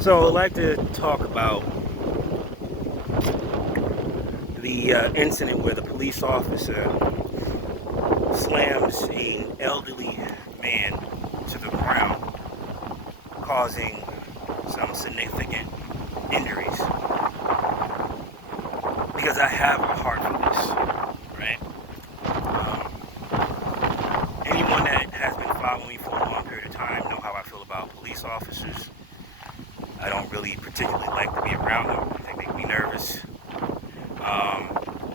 So I'd like to talk about the incident where the police officer slams an elderly man to the ground, causing some significant injuries. Because I have a heart for this, right? Anyone that has been following me for a long period of time know how I feel about police officers. I don't really particularly like to be around them. They make me nervous.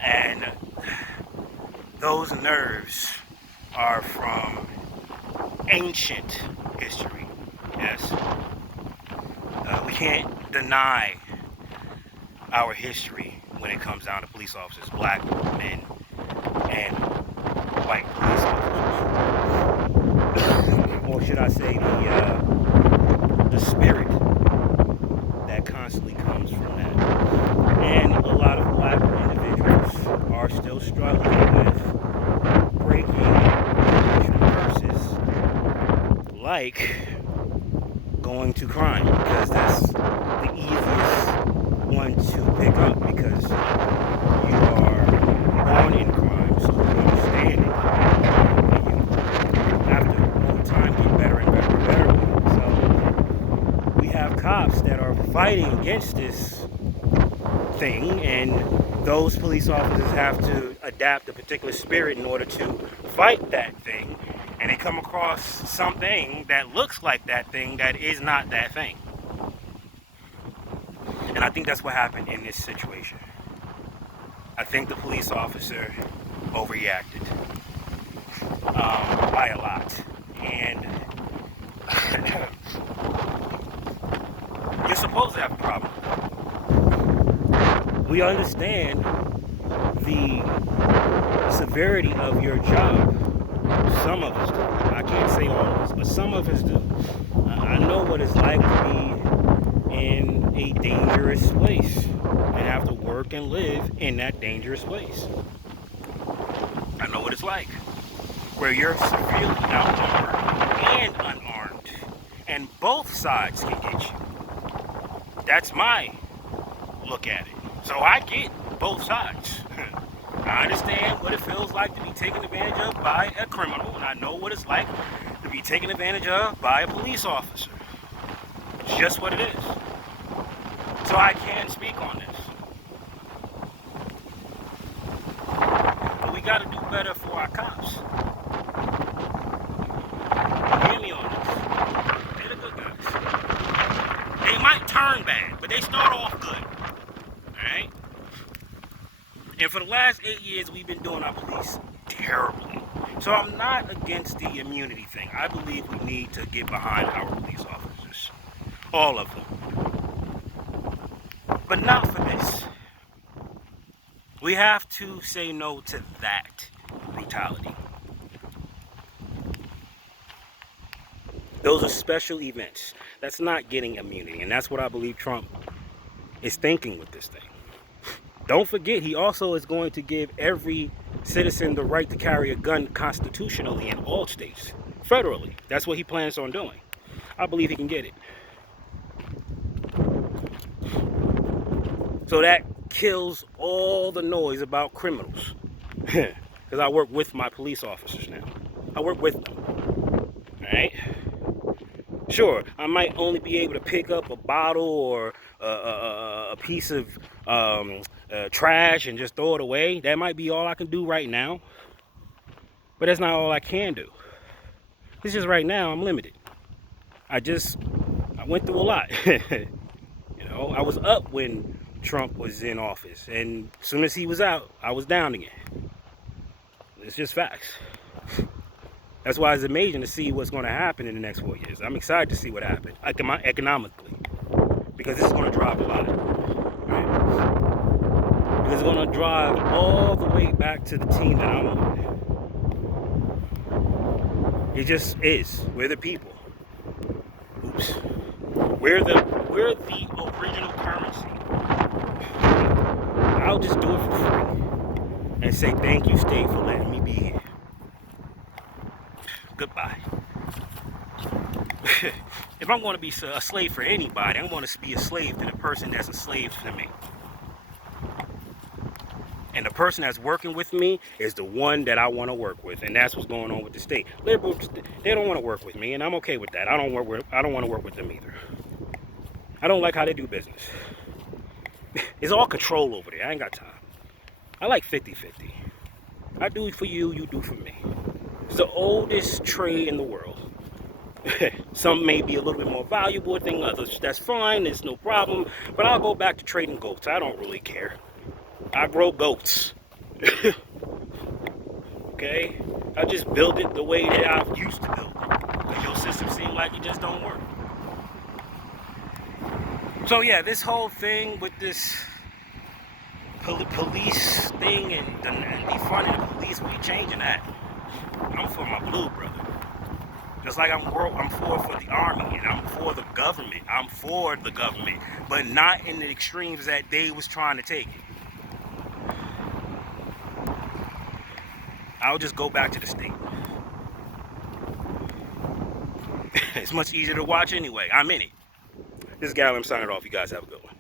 And those nerves are from ancient history, yes? We can't deny our history when it comes down to police officers, black men and white police officers. Or should I say the spirit that constantly comes from that. And a lot of black individuals are still struggling with breaking curses like going to crime, because that's the easiest one to pick up, because you are born in crime, so you understand it. And you have to, over time, get better and better and better with it. So we have cops that are fighting against this thing, and those police officers have to adapt a particular spirit in order to fight that thing, and they come across something that looks like that thing that is not that thing. And I think that's what happened in this situation. I think the police officer overreacted by a lot, and you're supposed to have a problem. We understand the severity of your job. Some of us do. I can't say all of us, but some of us do. I know what it's like to be in a dangerous place and have to work and live in that dangerous place. I know what it's like, where you're severely outnumbered and unarmed, and both sides can get you. That's my look at it. So I get both sides. I understand what it feels like to be taken advantage of by a criminal, and I know what it's like to be taken advantage of by a police officer. It's just what it is. So I can speak on this. But we got to do better for our cops. Hear me on this. They're the good guys. They might turn bad, but they start off good. Alright? And for the last 8 years, we've been doing our police terribly. So I'm not against the immunity thing. I believe we need to get behind our police officers. All of them. But not for this. We have to say no to that brutality. Those are special events. That's not getting immunity. And that's what I believe Trump is thinking with this thing. Don't forget, he also is going to give every citizen the right to carry a gun constitutionally in all states, federally. That's what he plans on doing. I believe he can get it. So that kills all the noise about criminals. Because I work with my police officers now. I work with them. Alright? Sure, I might only be able to pick up a bottle or a piece of trash and just throw it away. That might be all I can do right now. But that's not all I can do. It's just right now I'm limited. I went through a lot. You know, I was up when Trump was in office, and as soon as he was out, I was down again. It's just facts. That's why it's amazing to see what's going to happen in the next 4 years. I'm excited to see what happens economically, because this is going to drive a lot. Right? Because it's going to drive all the way back to the team that I'm on. It just is. We're the people. Oops. We're the original currency. I'll just do it for free and say thank you, state, for letting me be here. Goodbye. If I'm going to be a slave for anybody, I'm going to be a slave to the person that's a slave to me. And the person that's working with me is the one that I want to work with, and that's what's going on with the state. Liberals, they don't want to work with me, and I'm okay with that. I don't want to work with them either. I don't like how they do business. It's all control over there. I ain't got time. I like 50-50. I do for you, you do for me. It's the oldest trade in the world. Some may be a little bit more valuable than others. That's fine, it's no problem. But I'll go back to trading goats. I don't really care. I grow goats. Okay? I just build it the way that I used to build it. Because your system seems like it just don't work. So yeah, this whole thing with this police thing and defunding the police, we changing that. I'm for my blue brother. Just like I'm for the army, and I'm for the government. I'm for the government, but not in the extremes that they was trying to take it. I'll just go back to the state. It's much easier to watch anyway. I'm in it. This is Gallum signing off. You guys have a good one.